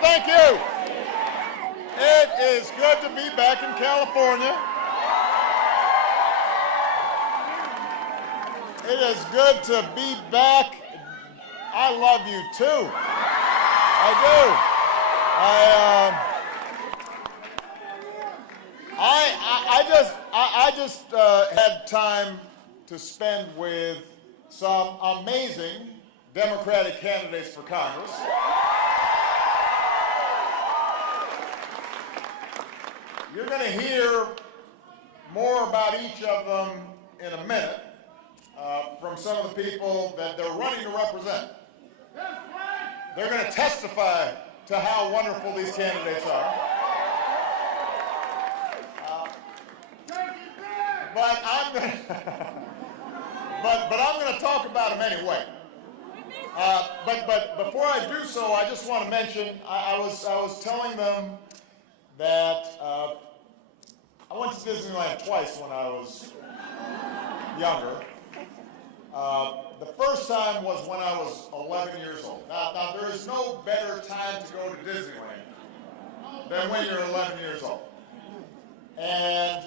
thank you. It is good to be back in California. It is good to be back. I love you too. I do. I just had time to spend with some amazing Democratic candidates for Congress. You're going to hear more about each of them in a minute from some of the people that they're running to represent. They're going to testify to how wonderful these candidates are. But I'm going to talk about them anyway. But before I do so, I just want to mention I was telling them that I went to Disneyland twice when I was younger. The first time was when I was 11 years old. Now there is no better time to go to Disneyland than when you're 11 years old. And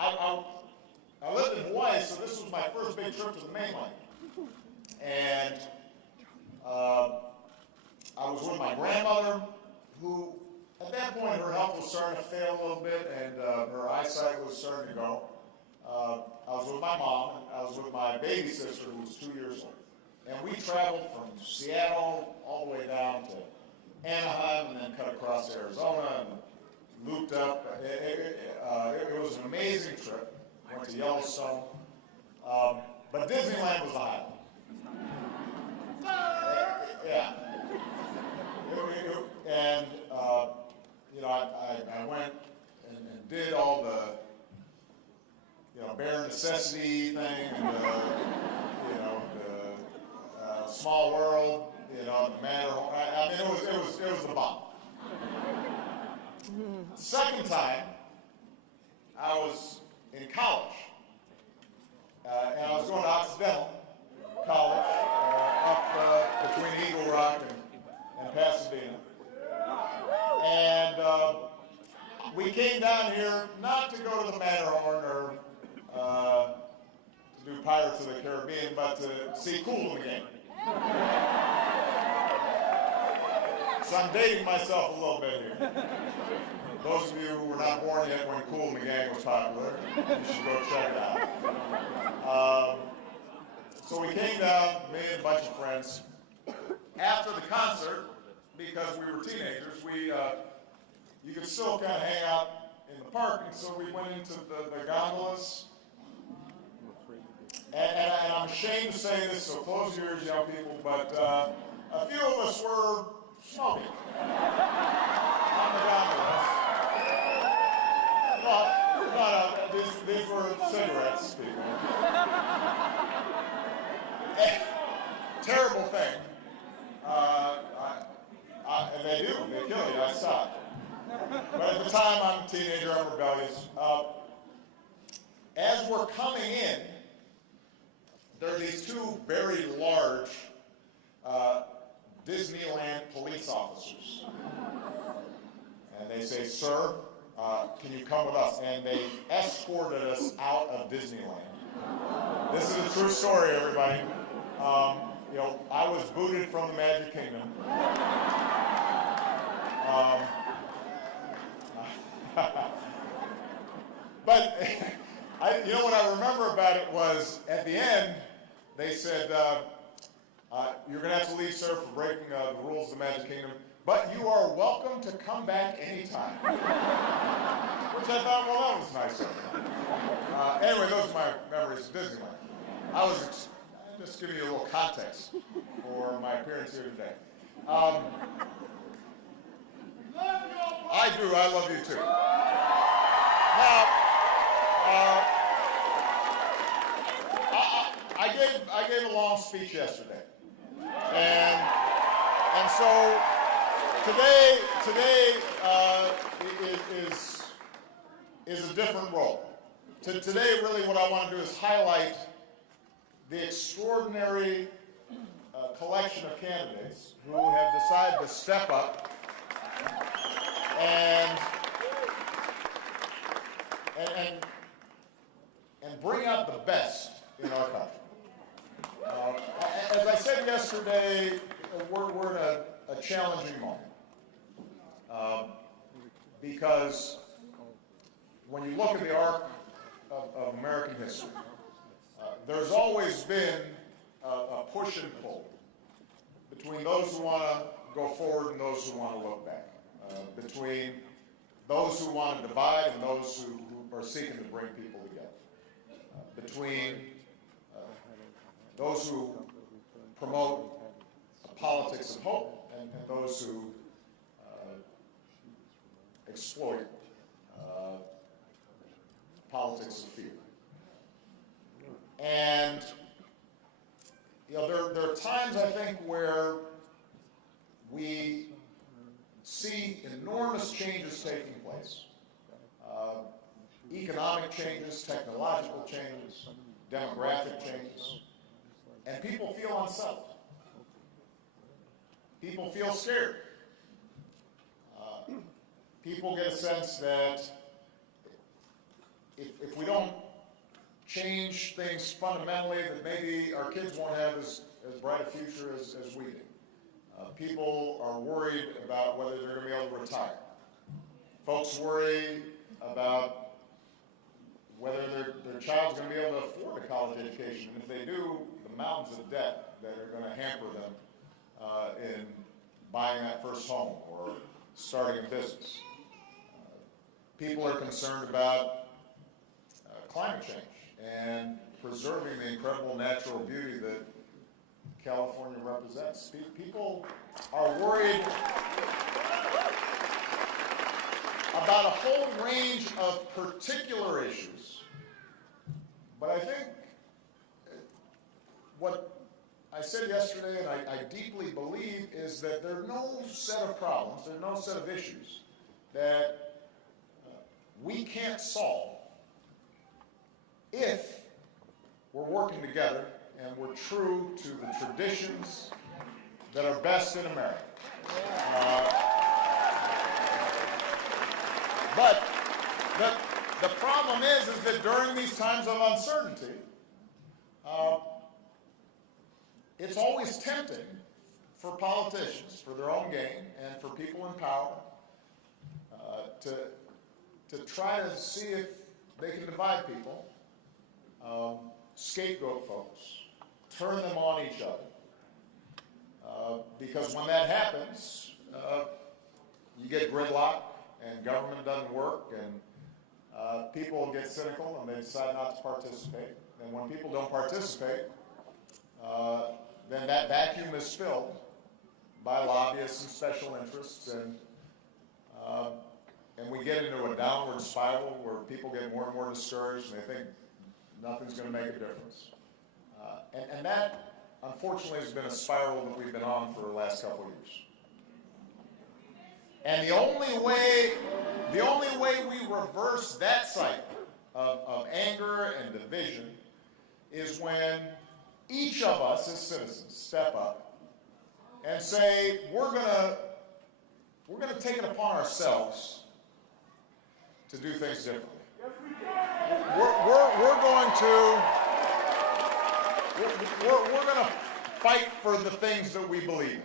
I lived in Hawaii, so this was my first big trip to the mainland. And I was with my grandmother, who at that point her health was starting to fail a little bit, and her eyesight was starting to go. I was with my mom, and I was with my baby sister, who was 2 years old. And we traveled from Seattle all the way down to Anaheim, and then cut across Arizona, and looped up. It was an amazing trip. Went to Yellowstone. But Disneyland was the highlight. Yeah. And, I went and did all the, bare necessity thing, and the small world, the Matterhorn. I mean, it was the bomb. Second time, I was in college, and I was going to Occidental College up between Eagle Rock and Pasadena. And we came down here not to go to the Matterhorn or to do Pirates of the Caribbean, but to see Kool in the game. So I'm dating myself a little bit here. Those of you who were not born yet when Kool in the Gang was popular, you should go check it out. So we came down, me and a bunch of friends. After the concert, because we were teenagers, you could still kind of hang out in the park, and so we went into the gondolas. And I'm ashamed to say this, so close your ears, young people, but a few of us were smoking on the gondolas. No, these were cigarettes, people. Terrible thing. And they kill you, I stopped. But at the time, I'm a teenager, I'm rebellious. As we're coming in, there are these two very large Disneyland police officers. And they say, "Sir, can you come with us?" And they escorted us out of Disneyland. This is a true story, everybody. I was booted from the Magic Kingdom. But what I remember about it was at the end, they said, "You're going to have to leave, sir, for breaking the rules of the Magic Kingdom, but you are welcome to come back anytime." Which I thought, well, that was nice of them. Anyway, those are my memories of Disneyland. Just give you a little context for my appearance here today. I do. I love you too. Now, I gave a long speech yesterday, and so today is a different role. Today, really, what I want to do is highlight the extraordinary collection of candidates who have decided to step up and bring out the best in our country. As I said yesterday, we're in a challenging moment because when you look at the arc of American history, there's always been a push and pull between those who want to go forward and those who want to look back, between those who want to divide and those who are seeking to bring people together, between those who promote a politics of hope and those who exploit politics of fear. And there are times, I think, where we see enormous changes taking place. Economic changes, technological changes, demographic changes, and people feel unsettled. People feel scared. People get a sense that if we don't change things fundamentally, that maybe our kids won't have as bright a future as we do. People are worried about whether they're going to be able to retire. Folks worry about whether their child's going to be able to afford a college education. And if they do, the mountains of debt that are going to hamper them in buying that first home or starting a business. People are concerned about climate change and preserving the incredible natural beauty that California represents. People are worried about a whole range of particular issues. But I think what I said yesterday, and I deeply believe, is that there are no set of problems, there are no set of issues that we can't solve if we're working together and we're true to the traditions that are best in America. But the problem is that during these times of uncertainty, it's always tempting for politicians, for their own gain, and for people in power to try to see if they can divide people, scapegoat folks, turn them on each other. Because when that happens, you get gridlock and government doesn't work and people get cynical and they decide not to participate. And when people don't participate, then that vacuum is filled by lobbyists and special interests, and we get into a downward spiral where people get more and more discouraged and they think nothing's going to make a difference. And that, unfortunately, has been a spiral that we've been on for the last couple of years. And the only way we reverse that cycle of anger and division is when each of us as citizens step up and say, we're going to take it upon ourselves to do things differently. We're going to fight for the things that we believe in.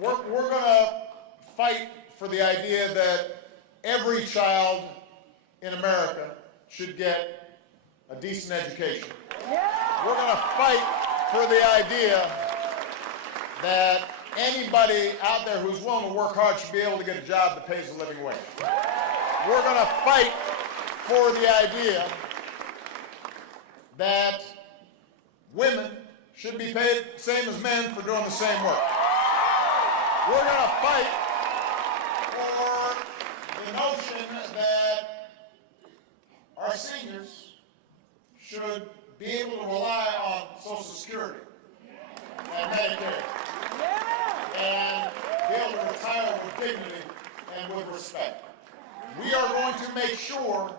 We're going to fight for the idea that every child in America should get a decent education. We're going to fight for the idea that anybody out there who's willing to work hard should be able to get a job that pays a living wage. We're going to fight for the idea that women should be paid the same as men for doing the same work. We're going to fight for the notion that our seniors should be able to rely on Social Security and Medicare and be able to retire with dignity and with respect. We are going to make sure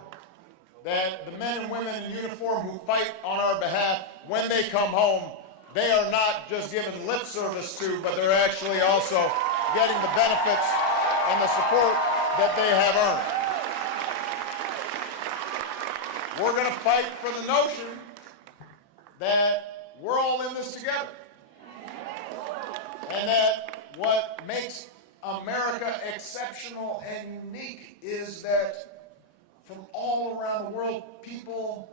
that the men and women in uniform who fight on our behalf, when they come home, they are not just giving lip service to, but they're actually also getting the benefits and the support that they have earned. We're going to fight for the notion that we're all in this together, and that what makes America exceptional and unique is that from all around the world, people,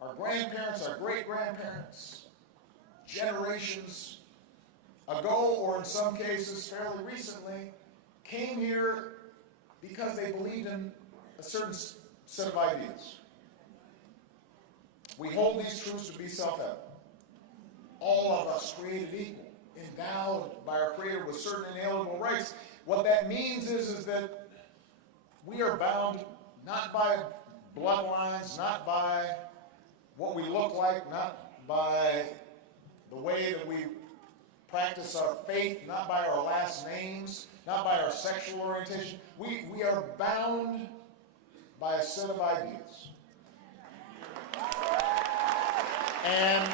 our grandparents, our great-grandparents, generations ago, or in some cases fairly recently, came here because they believed in a certain set of ideas. We hold these truths to be self-evident. All of us created equal, endowed by our Creator with certain inalienable rights. What that means is that we are bound not by bloodlines, not by what we look like, not by the way that we practice our faith, not by our last names, not by our sexual orientation. We are bound by a set of ideas. And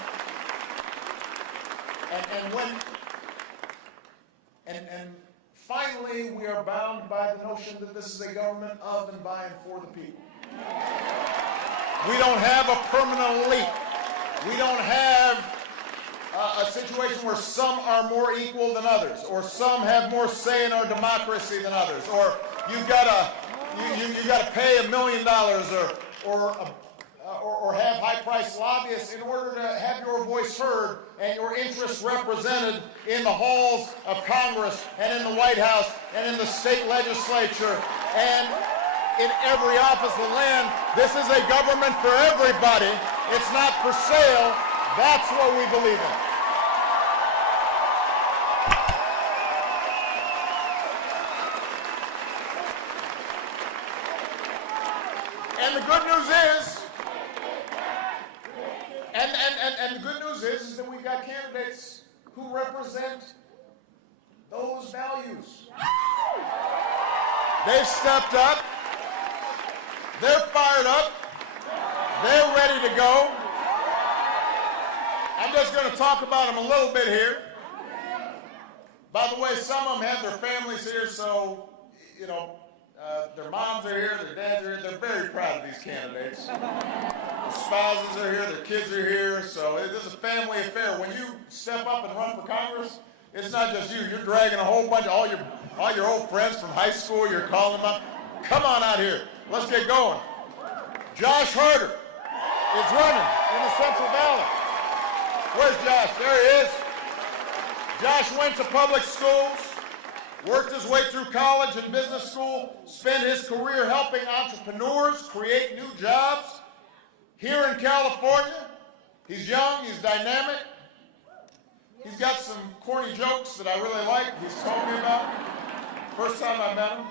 finally, we are bound by the notion that this is a government of and by and for the people. We don't have a permanent elite. We don't have a situation where some are more equal than others, or some have more say in our democracy than others, or you've got to pay $1 million or have high-priced lobbyists in order to have your voice heard and your interests represented in the halls of Congress and in the White House and in the state legislature and in every office of the land. This is a government for everybody. It's not for sale. That's what we believe in. And the good news is, and the good news is that we've got candidates who represent those values. They've stepped up. They're fired up. They're ready to go. I'm just going to talk about them a little bit here. By the way, some of them have their families here, so, you know, their moms are here, their dads are here. They're very proud of these candidates. Their spouses are here, their kids are here, so this is a family affair. When you step up and run for Congress, it's not just you. You're dragging a whole bunch of all your old friends from high school. You're calling them up. Come on out here. Let's get going. Josh Harder is running in the Central Valley. Where's Josh? There he is. Josh went to public schools, worked his way through college and business school, spent his career helping entrepreneurs create new jobs here in California. He's young, he's dynamic. He's got some corny jokes that I really like. He's told me about. First time I met him,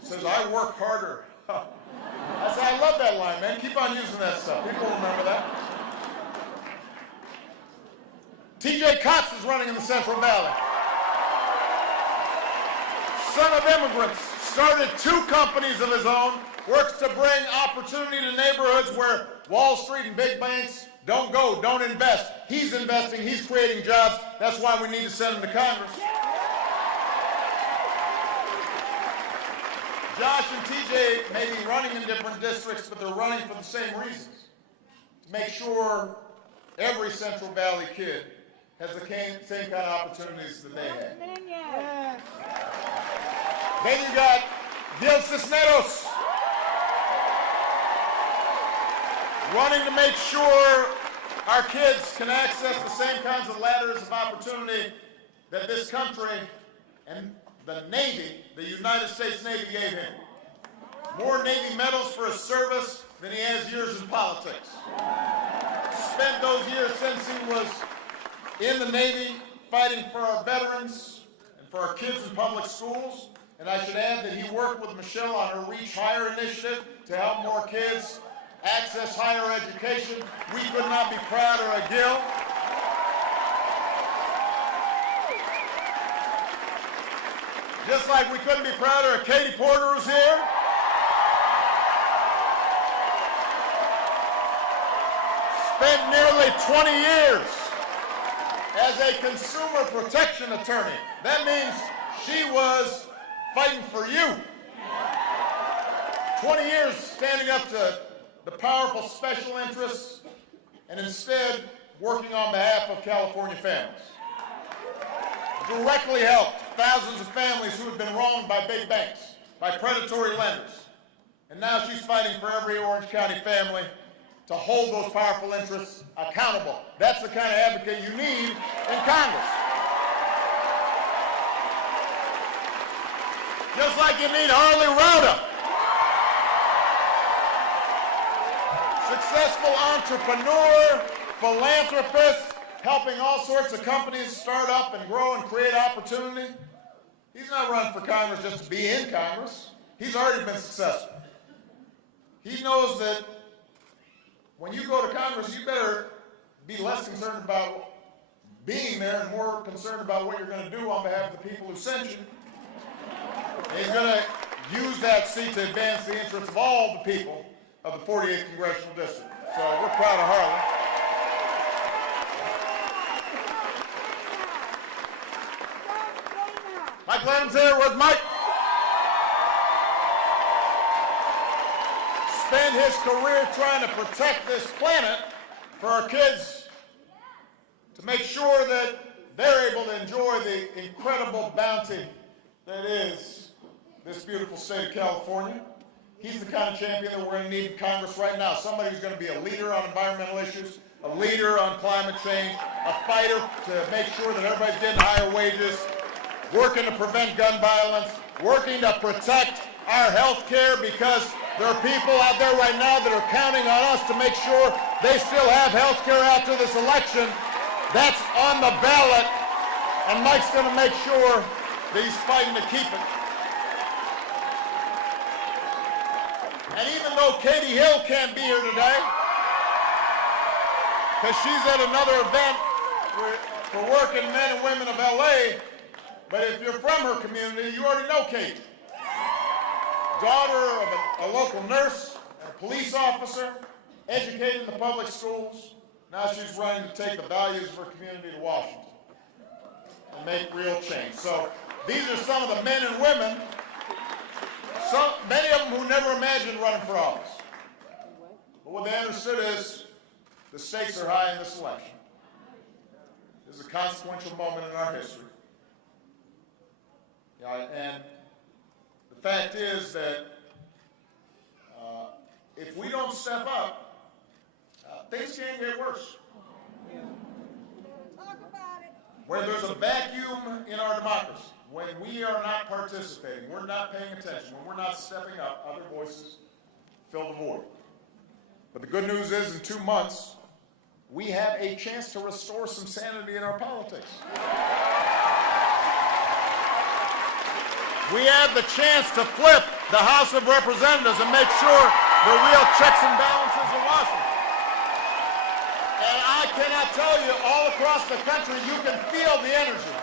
he says, "I work harder." I said, I love that line, man. Keep on using that stuff. People remember that. TJ Cox is running in the Central Valley. Son of immigrants, started 2 companies of his own, works to bring opportunity to neighborhoods where Wall Street and big banks don't go, don't invest. He's investing, he's creating jobs. That's why we need to send him to Congress. Josh and TJ may be running in different districts, but they're running for the same reasons. To make sure every Central Valley kid has the same kind of opportunities that they have. Then you got Gil Cisneros running to make sure our kids can access the same kinds of ladders of opportunity that this country and the Navy, the United States Navy, gave him. More Navy medals for his service than he has years in politics. Spent those years since he was in the Navy fighting for our veterans and for our kids in public schools. And I should add that he worked with Michelle on her Reach Higher initiative to help more kids access higher education. We could not be prouder of Gil. Just like we couldn't be prouder of Katie Porter, who's here. Spent nearly 20 years as a consumer protection attorney. That means she was fighting for you. 20 years standing up to the powerful special interests and instead working on behalf of California families. Directly helped thousands of families who have been wronged by big banks, by predatory lenders. And now she's fighting for every Orange County family to hold those powerful interests accountable. That's the kind of advocate you need in Congress. Just like you need Harley Rhoda. Successful entrepreneur, philanthropist, helping all sorts of companies start up and grow and create opportunity. He's not running for Congress just to be in Congress. He's already been successful. He knows that when you go to Congress, you better be less concerned about being there and more concerned about what you're going to do on behalf of the people who sent you. He's going to use that seat to advance the interests of all the people of the 48th Congressional District. So we're proud of Harley. Mike Lennon's here. Where's Mike? Spend his career trying to protect this planet for our kids, to make sure that they're able to enjoy the incredible bounty that is this beautiful state of California. He's the kind of champion that we're going to need in Congress right now. Somebody who's going to be a leader on environmental issues, a leader on climate change, a fighter to make sure that everybody's getting higher wages, working to prevent gun violence, working to protect our health care, because there are people out there right now that are counting on us to make sure they still have health care after this election. That's on the ballot, and Mike's going to make sure that he's fighting to keep it. And even though Katie Hill can't be here today, because she's at another event for working men and women of LA, but if you're from her community, you already know Katie. Daughter of a local nurse and a police officer, educated in the public schools. Now she's running to take the values of her community to Washington and make real change. So these are some of the men and women, many of them who never imagined running for office. But what they understood is the stakes are high in this election. This is a consequential moment in our history. And the fact is that if we don't step up, things can get worse. Talk about it. Where there's a vacuum in our democracy, when we are not participating, we're not paying attention, when we're not stepping up, other voices fill the void. But the good news is, in 2 months, we have a chance to restore some sanity in our politics. We have the chance to flip the House of Representatives and make sure there are real checks and balances in Washington. And I cannot tell you, all across the country, you can feel the energy.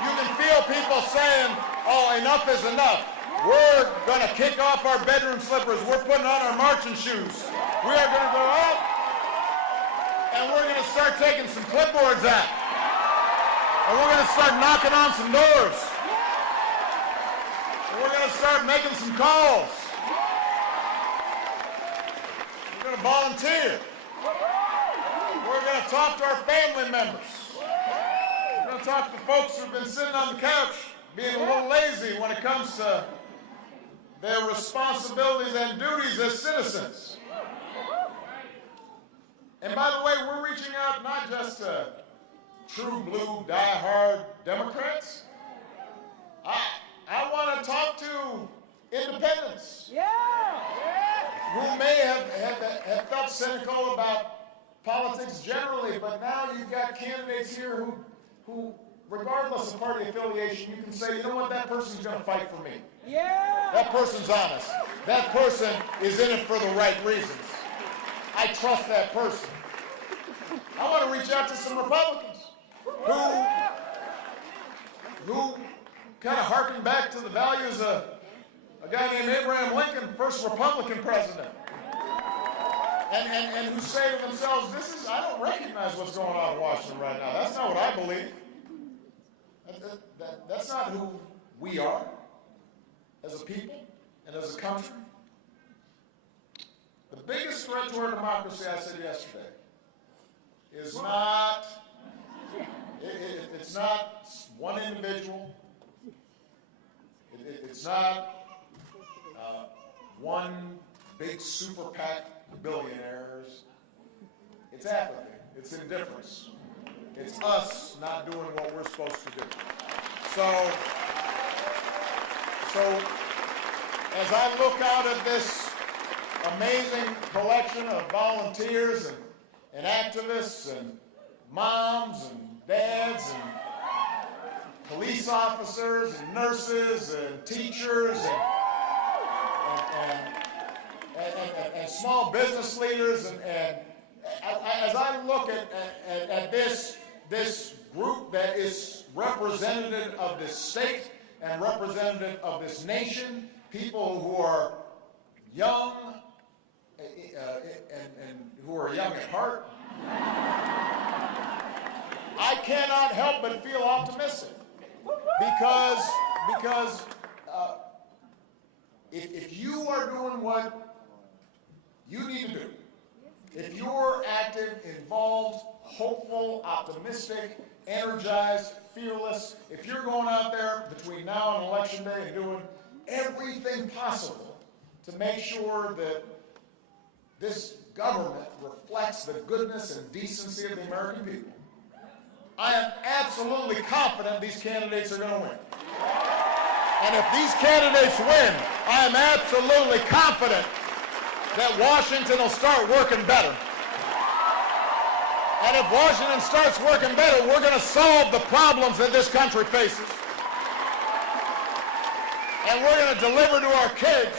You can feel people saying, oh, enough is enough. We're going to kick off our bedroom slippers. We're putting on our marching shoes. We are going to go out, and we're going to start taking some clipboards out. And we're going to start knocking on some doors. We're going to start making some calls. We're going to volunteer. We're going to talk to our family members. We're going to talk to folks who've been sitting on the couch being a little lazy when it comes to their responsibilities and duties as citizens. And by the way, we're reaching out not just to true blue, die-hard Democrats. I want to talk to independents who may have felt cynical about politics generally, but now you've got candidates here who, regardless of party affiliation, you can say, you know what, that person's going to fight for me. That person's honest. That person is in it for the right reasons. I trust that person. I want to reach out to some Republicans who kind of harken back to the values of a guy named Abraham Lincoln, first Republican president. and who say to themselves, I don't recognize what's going on in Washington right now. That's not what I believe. That's not who we are as a people and as a country. The biggest threat to our democracy, I said yesterday, is not, it's not one individual. It's not one big super PAC billionaires. It's apathy. It's indifference. It's us not doing what we're supposed to do. So as I look out at this amazing collection of volunteers and activists and moms and dads and police officers and nurses and teachers and small business leaders, and as I look at this group that is representative of this state and representative of this nation, people who are young and who are young at heart, I cannot help but feel optimistic because if you are doing what you need to do, if you're active, involved, hopeful, optimistic, energized, fearless, if you're going out there between now and Election Day and doing everything possible to make sure that this government reflects the goodness and decency of the American people, I am absolutely confident these candidates are going to win. And if these candidates win, I am absolutely confident that Washington will start working better. And if Washington starts working better, we're going to solve the problems that this country faces. And we're going to deliver to our kids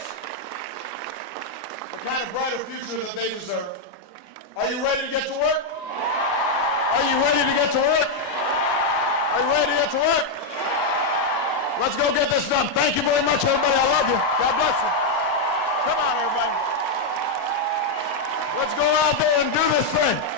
the kind of brighter future that they deserve. Are you ready to get to work? Are you ready to get to work? Are you ready to get to work? Let's go get this done. Thank you very much, everybody. I love you. God bless you. Come on, everybody. Let's go out there and do this thing.